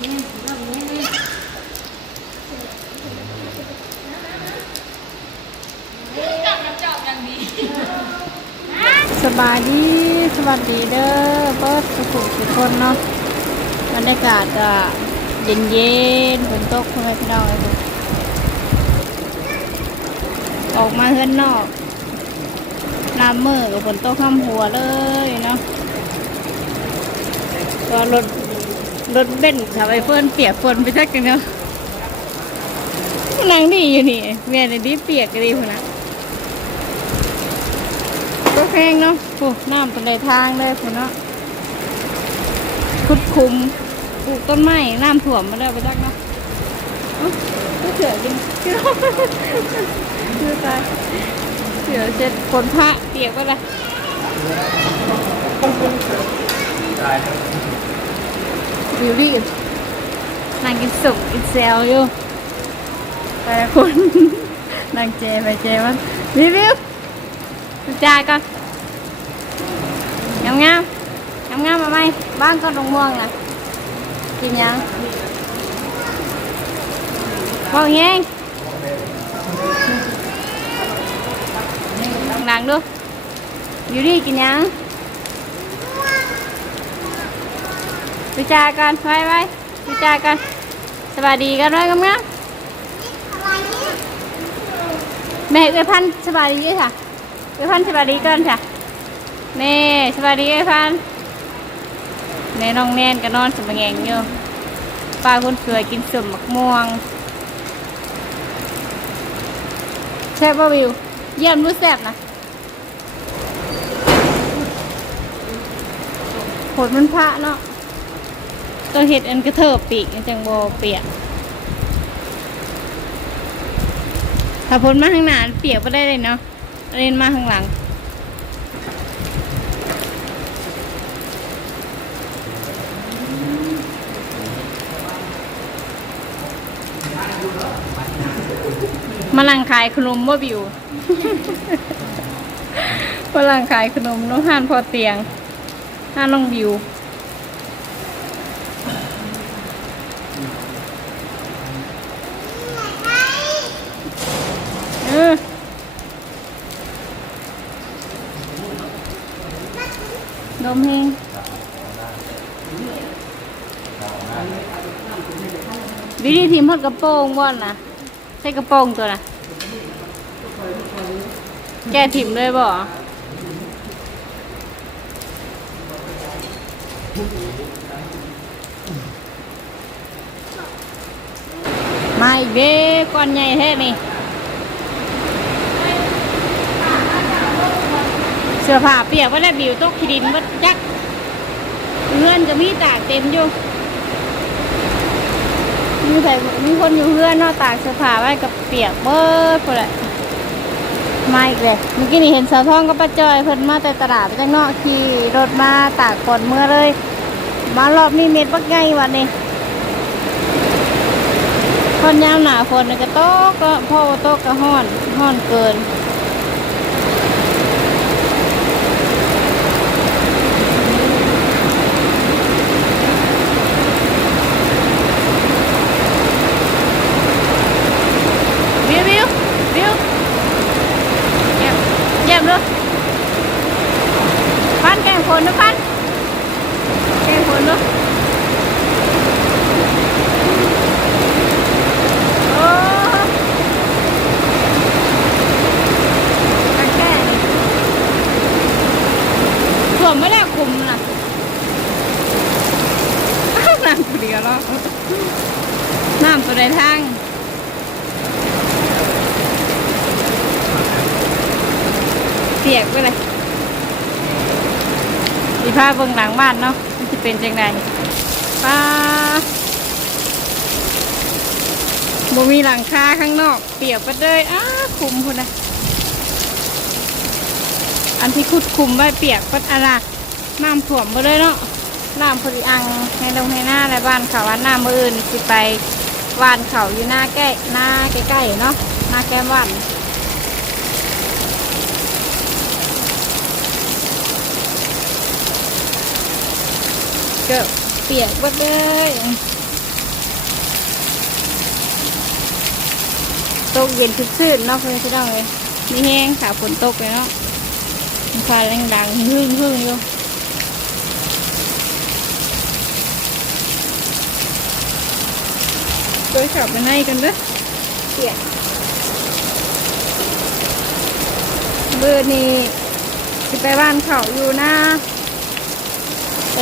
สบายดีสวัสดีเด้อเบิร์ดสุขุทุกคนเนาะบรรยากาศก็เย็นเย็นฝนตกพ่อแม่พี่น้องเลยออกมาเฮือนนอกน้ำมือกับฝนตกข้ามหัวเลยเนาะก็รถ รถเบนซ์ขับไอเฟิร์นเปียกฝนไปสักกันเนาะนั่งดีอยู่นี่แม่ในดีเปียกก็ดีคนนะก็แพงเนาะโอ้น้ำเป็นในทางเลยคุณเนาะคุดคุมปลูกต้นไม้น้ำถ่วมมาแล้ไปจักเนาะเอ้าก็เสือจริงเสือเสือตายเสือเสร็จฝนพระเปียกไปละ วิวดี้นั่งกินสุกกินเซลอยู่ไปละคนนั่งเจไปเจมันรีวิวจ่ายก่อ ปจ่าก่อนไปไปไปจ่าก่อนสวัสดีกันเลยงามงามๆแม่เอ้พันสวัสดีด้วยค่ะเอ้พันสวัสดีก่อนค่ะแม่สวัสดีเอ้พันธุ์แม่น้องแนนก็นอนสมแงงอยู่ป้าคนสวยกินสมมักม่วงแซ่บบ่วิว เยี่ยมรู้แซ่บนะผลมันพระเนาะ ต้องเห็ดอันกระเทิบปีกมันจังโบเปียกถ้าพ้นมาข้างหน้าเปียกก็ได้เลยเนาะเล่นมาข้างหลังมาลังขายขนมว่าบิวมาลังขายขนมน้องหานพอเตียงห้านน้องบิว เออนมเฮงวิธีทีมพอดกระโปรงบ่อนนะใส่กระโปรงตัวนะแกถิ่มเลยบ่มาอีกเด้ก้อนใหญ่แท้นี่ สื้อผ้าเปียกว่าได้บิวตกขีดินวัดยักเพื่อนจะมีตากเต็มอยู่มีใส่มีคนอยู่เพื่อนนอกตากเสื้อผ้าไว้กับเปียกเบิดพอแหละมาอีกเลยเมื่อกี้นี่เห็นสาวทองกับป้าจอยเพิ่นมาแต่ตลาดไปจังเนาะขี่รถมาตากก่อนเมื่อเลย มารอบนี้เม็ดบักไงวันนี้คนยามหนาฝนก็ตกก็พ่อตกก็ห้อนห้อนเกิน วิววิววิวเยี่ยมเยี่ยมเลยพั นนะพันแกงผลเนาะโอ้แกรงถ่วมไม่ได้คุมนะน้ำเปลี่ยนแล้วน้ำตัวใดทางเปียกไปเลย ดีผ้าเบิ่งหลังบ้านเนาะมันจะเป็นจังไดป้าบ่มีหลังคาข้างนอก เปียกไปเลยอ้าคุมพุ่นนะอันที่คุดคุมไว้เปียกปัดอะไรน้ำท่วมไปเลยเนาะน้ำพอดีอังในตรงในหน้าในบ้านเขาว่าน้ำมืออื่นสิไปวานเขาอยู่หน้าใกล้หน้าใกล้ๆเนาะหน้าแก้มว่าน ก็เปียกหมดเลยตกเย็นทุกชื่นเนาะเพื่อนพี่น้องเลยมีแห้งค่ะฝนตกเลยเนาะฟ้าแรงดังหึ่งหึ่งอยู่โดยขับไปไหนกันเด้อเปียกเบอร์นี้จะไปบ้านเขาอยู่นะ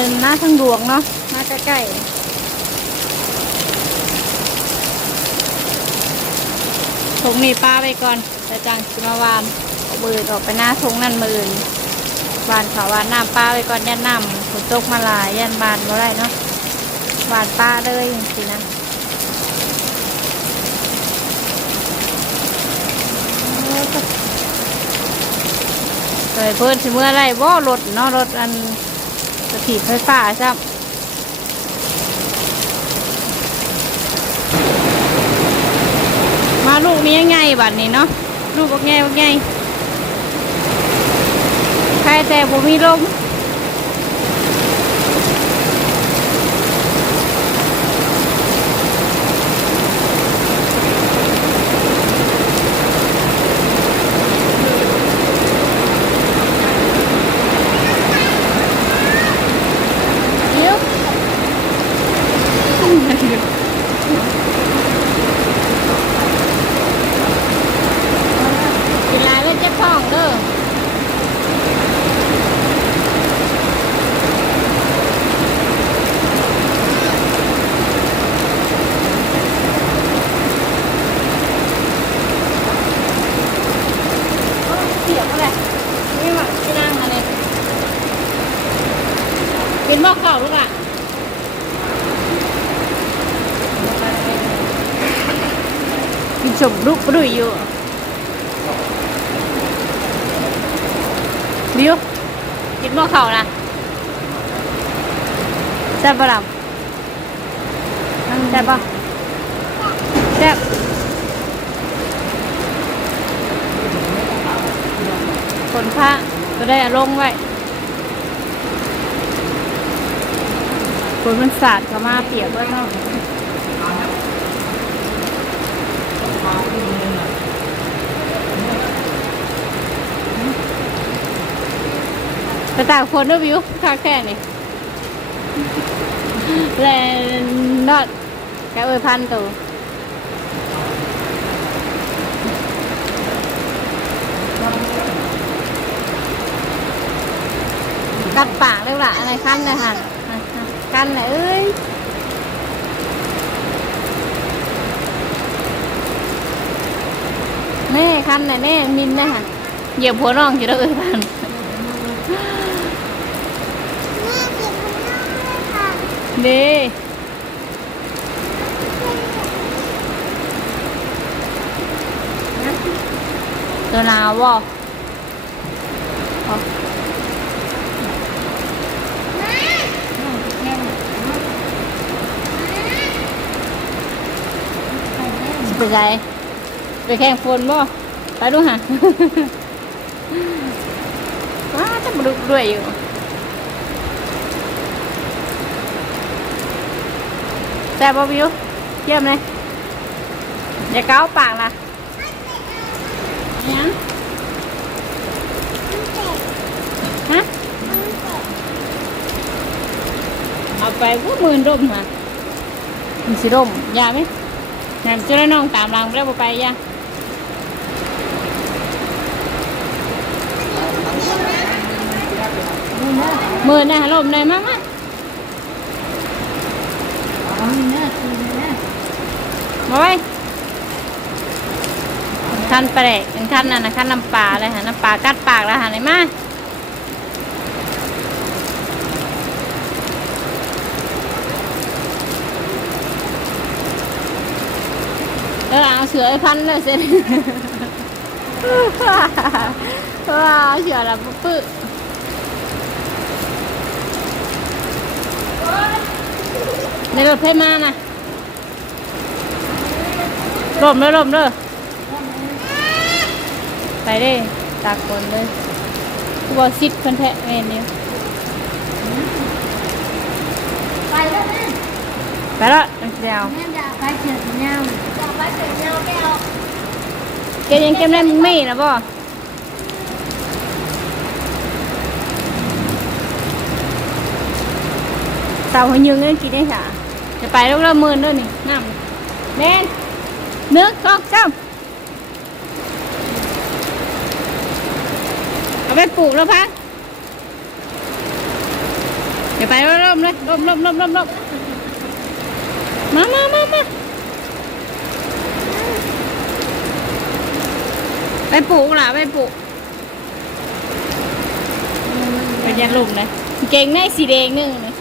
เป็นหน้าทางหลวงเนาะหน้าใกล้ๆทงนี้ป้าไปก่อนแต่จังสิมาวานเบินออกไปหน้าทงนั่นมือนวานขาวานน้ำป้าไปก่อนยันน้ำฝนตกมาลายยันบานบ่ได้เนาะวานป้าเลยสินะเคยเพิ่นสิเมื่อไรบ่รถเนาะรถอัน สถีบไฟฟ้าจ้ะมาลูกนี้ยังไงบัดนี้เนาะลูกบอกไงบอกไงใครแต่ผมมีลมเดี๋ยว กินลายเล่นเจ็บท้องเด้อเสียบอะไรนี่หมักที่นั่งอะไร กินหม้อข้าวลูกอะกินชมลูกปดุยอยู่บิวกินหม้อเข่านะแซ่บปะล่ะแซ่บปะแซ่บขนผ้าก็ได้เอาลงไว้ นมันสาดเข้ามาเปียกไว้เนาะไปตากฝนด้วยบิวคาแค่นี่แลนดอดแกเอ้ยพันตัวกัดปากเลยล่ะอะไรคันเลยค่ะ กันเลยเอ้ยแม่คันเลยแม่มินนะค่ะเหยียบหัวน้องอยู่แล้วเอ้ยพันดีตัวหนาวบ่เอา ไปไหนไปแข่งฝนบ่ไปดูหะว้าจะมาดูด้วยอยู่แซ่บบ่วิวเยี่ยมเลยอย่าเก้าปากนะยังฮะเอาไปพวกหมื่นร่มค่ะมันสิร่มยาไหมงา นเจ้าน้องตามรังแล้วไปยาหมื่นนะร่มเลยมั้งมั้ยมาไว้ขั้นปลาแดกเป็นขั้นนั่นนะขั้นน้ำปลาเลยฮะน้ำปลากัดปากแล้วฮะไหนมา เออเอาเสือไอ้พันเลยเสร็จว้าวเสือละปุ๊บปึ๊บในรถเพิ่มมานะร่มเลยร่มเลยไปเด้ตากฝนเลยกูบอกซิดคนแทะเมนนี่ไปแล้วไปแล้วเดี๋ยวไปเฉียดเงาอย เฉียดเงาแก้วเกมยังเกมได้มึงไม่นะบ่เต่าหัวยืงเงินกินได้ค่ะจะไปแล้วละหมื่นด้วยนี่น้ำแม่นนึกก็จ้ำเอาไปปลูกแล้วพักอย่าไปแล้วล่มเลยล่มล่มล่มล่มล่มมามามามา ไปปลูกล่ะไปปลูกเป็นยันลุ่มเลยเก่งในสีแดงนึงเลย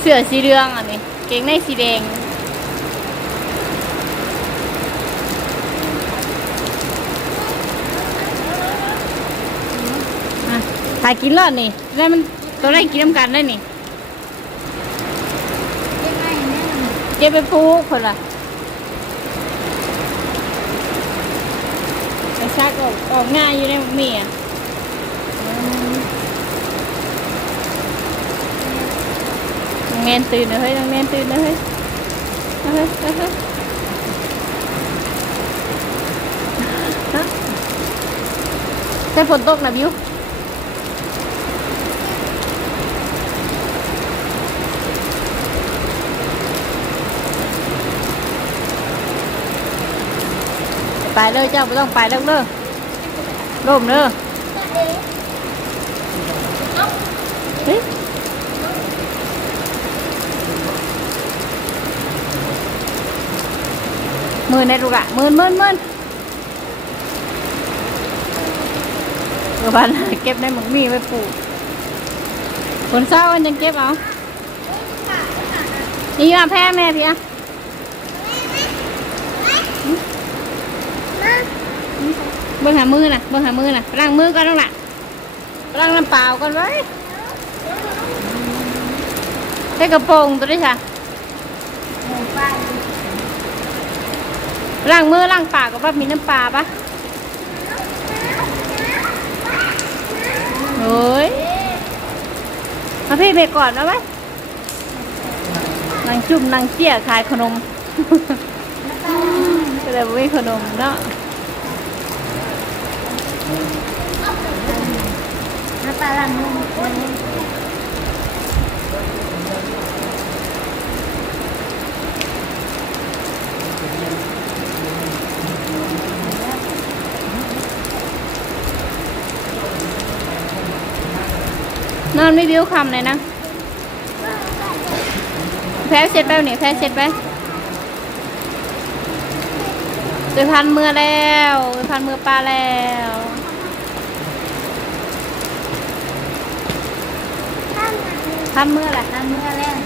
เสือสีเหลืองอันนี้ เก่งในสีแดงอะถ่ายกินแล้วนี่ได้มันตัวได้กินน้ำกันได้นี่ยังไงเนี่ยเก็บไปปลูกคนละ ไอ้ชักออกออกง่ายอยู่ในหมักหมีอะน้องแมนตื่นเลยเฮ้ยน้องแมนตื่นเลยเฮ้ยเอาเฮ้ยเอาเฮ้ยฮะใช่ฝนตกนะบิว ไปเลยเจ้าไม่ต้องไปแล้วเด้อร่มเด้อเฮ้ยมื่นในลูกอะมื่นมื่นมื่นเดี๋ยวพันเก็บในหมกมีไว้ปลูกคนเศร้ามันยังเก็บเอานี่มาแพ้แม่พี่อะ บิ่งหามือน่ะเบิ่งหามือน่ะล้างมือก่อนต้องล่ะล้างน้ำเปล่าก่อนไว้ใส่กระโปรงตัวนี้ค่ะหมูไปล้างมือล้างปากก็ว่ามีน้ำปลาปะโอ้ยมาพี่ไปก่อนนะไว้นางจุ่มนางเจี้ยขายขนมก็เลยไม่ขนมเนาะ น้ำปลาลังนุ่นอนไม่บิ้วคำเลยนะ แพ้เสร็จไปเนี่แพ้เสร็จไปไปพันมือแล้วไปพันมือปลาแล้ว พันเมื่อแหละน้ำเมื่อแล้ว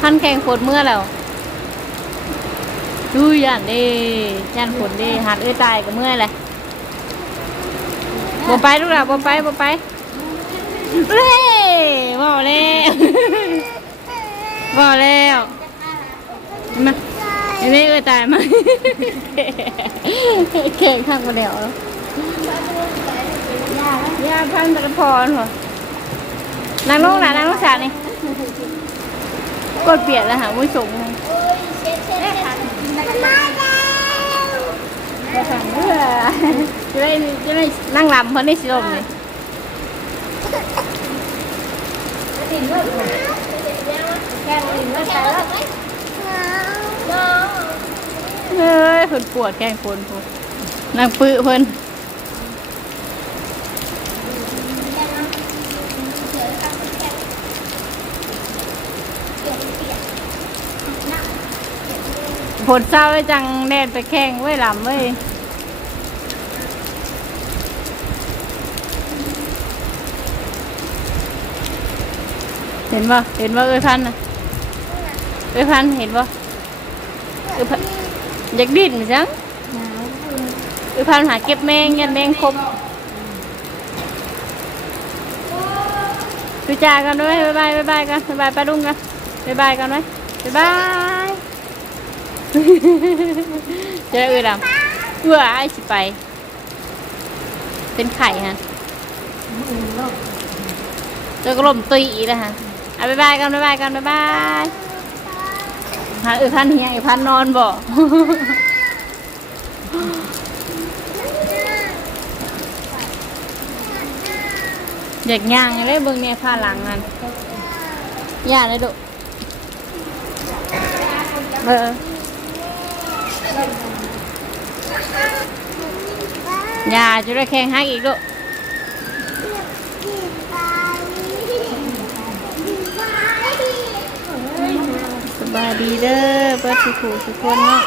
พันแข่งฝนมือแล้วดูยันเด้ยันฝนเด้หัดเอ้ยตายกับเมื่อเลยบ่ไปลูกหล่ะบ่ไปบ่ไปเฮ้ยบ่แล้วบ่แล้วมาไอ้นี่เอ้ยตายมาแข่งข้างมาเดียวแล้วยาแล้วย่าพันตะพรหรอ นางลูกนะนางลูกสาวนี่กดเปลี่ยนแล้วหามุ้ยสูงโอ้ยเช็ดเช็ดเช็ดกินได้มาแล้วก็สั่งจะได้จะได้นั่งลำเพราะนี่สิลมนี่กินด้วยแค่กินด้วยใส่แล้วน้องเฮ้ยเพิ่นปวดแข้งคนพูนนางปื้อเพิ่น ผลเศร้าไว้จังแดดไปแข้งไว้ลำไว้ยเห็นป่เห็นป่เอ้ยพันนะเอ้ยพันเห็นป่เอ้ยพันอยากดิ้นจังเอ้ยพันหาเก็บแมงยันแมงครบดูจากันด้วยบ๊ายบายบ๊ายบายกันบ๊ายบายป้าดุ้งกันบ๊ายบายกันไว้บ๊ายบาย จะได้เอ้ยดำเอื้อไอ้สิไป เป็นไข่ฮะมือโลกเจอกลมตุยอีแล้วฮะเอะบ๊ายบายกันบ๊ายบายกันบ๊ายบายหาเอ้ยพันเฮียเอ้ยพันนอนบ่อยากย่างเลยเบิ่งเนี่ยผ้าหลังนั่นย่าเลยดุเออ อย่าจะได้แข่งหักอีกลูกสบายดีเด้อเบิดสุขสุขคนเนาะ